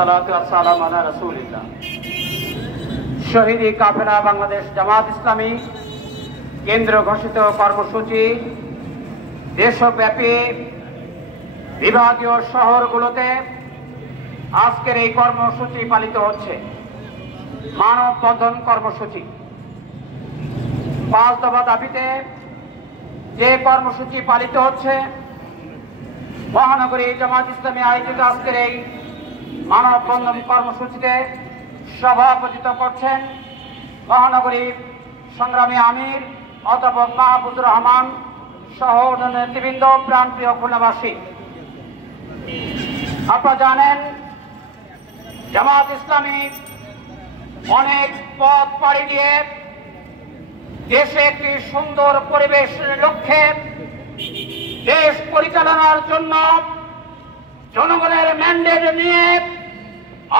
সালাতু ওয়া সালামু আলা রাসূলিল্লাহ। শহীদি কাফেলা বাংলাদেশ জামাত ইসলামী কেন্দ্র ঘোষিত কর্মসূচি দেশব্যাপী বিভাগীয় শহরগুলোতে আজকের এই কর্মসূচি পালিত হচ্ছে। মানববন্ধন কর্মসূচি 5 দফা দাবিতে যে কর্মসূচি পালিত হচ্ছে, মহানগরী জামাত ইসলামী আয়োজিত আজকের এই মানববন্ধন কর্মসূচিতে সভাপতিত্ব করছেন মহানগরী সংগ্রামী আমির অধ্যাপক মাহফুজুর রহমান সহ নেতৃবৃন্দ, প্রাণপ্রিয় খুলনাবাসী। আপনারা জানেন জামাত ইসলামী অনেক পথ পাড়ি দিয়ে দেশে একটি সুন্দর পরিবেশের লক্ষ্যে দেশ পরিচালনার জন্য জনগণের ম্যান্ডেট নিয়ে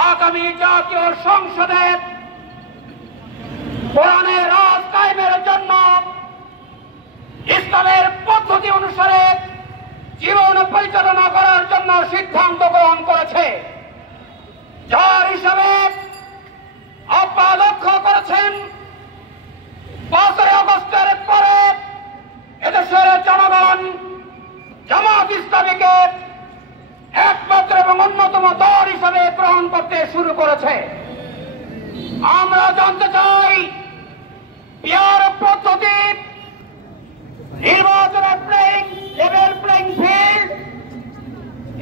আগামী জাতীয় সংসদে কোরআনের রাজ কায়েমের জন্য ইসলামের পদ্ধতি অনুসারে জীবন পরিচালনা করার জন্য সিদ্ধান্ত গ্রহণ করেছে। যার হিসাবে আপনারা লক্ষ্য করেছেন 5 আগস্টের পরে এদেশের জনগণ জামাত ইসলামীকে একমাত্র এবং অন্যতম দল হিসাবে গ্রহণ করতে শুরু করেছে। আমরা জানতে চাই পিয়ার পদ্ধতি, নির্বাচনের লেভেল প্লেইং ফিল্ড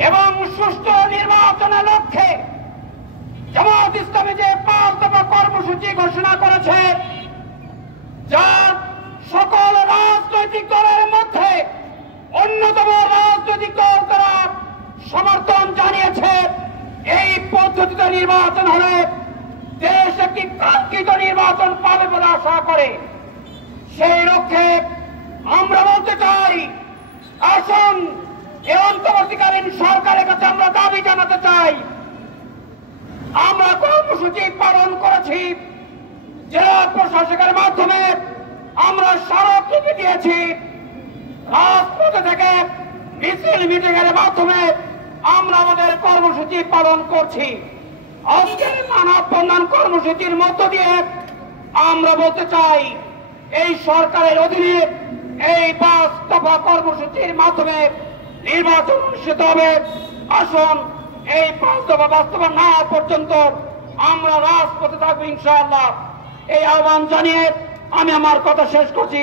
এবং সুষ্ঠু নির্বাচনের লক্ষ্যে জামাত ইসলামী যে 5 দফা কর্মসূচি ঘোষণা করেছে, যার সকল রাজনৈতিক দলের মধ্যে অন্যতম রাজনৈতিক দল তারা সমর্থন জানিয়েছে। এই পদ্ধতিতে নির্বাচন হলে দেশ একটি কাঙ্ক্ষিত নির্বাচন পাবে বলে আশা করে। সেই লক্ষ্যে আমরা বলতে চাই, আসুন এই অন্তর্বর্তীকালীন সরকারের কাছে আমরা দাবি জানাতে চাই। আমরা কর্মসূচি পালন করেছি, জেলা প্রশাসকের মাধ্যমে আমরা স্মারকলিপি দিয়েছি, রাজপথে থেকে মিছিল মিটিংয়ের মাধ্যমে আমরা আমাদের কর্মসূচি পালন করছি। আজকের মানববন্ধন কর্মসূচির মধ্য দিয়ে আমরা বলতে চাই, এই সরকারের অধীনে এই 5 দফা কর্মসূচির মাধ্যমে নির্বাচন অনুষ্ঠিত হবে। আসুন এই 5 দফা বাস্তবায়ন না হওয়া পর্যন্ত আমরা রাজপথে থাকবো ইনশাআল্লাহ। এই আহ্বান জানিয়ে আমি আমার কথা শেষ করছি।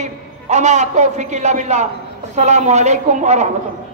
আমা তৌফিক ইল্লা বিল্লাহ। আসসালামু আলাইকুম ওয়া রাহমাতুল্লাহ।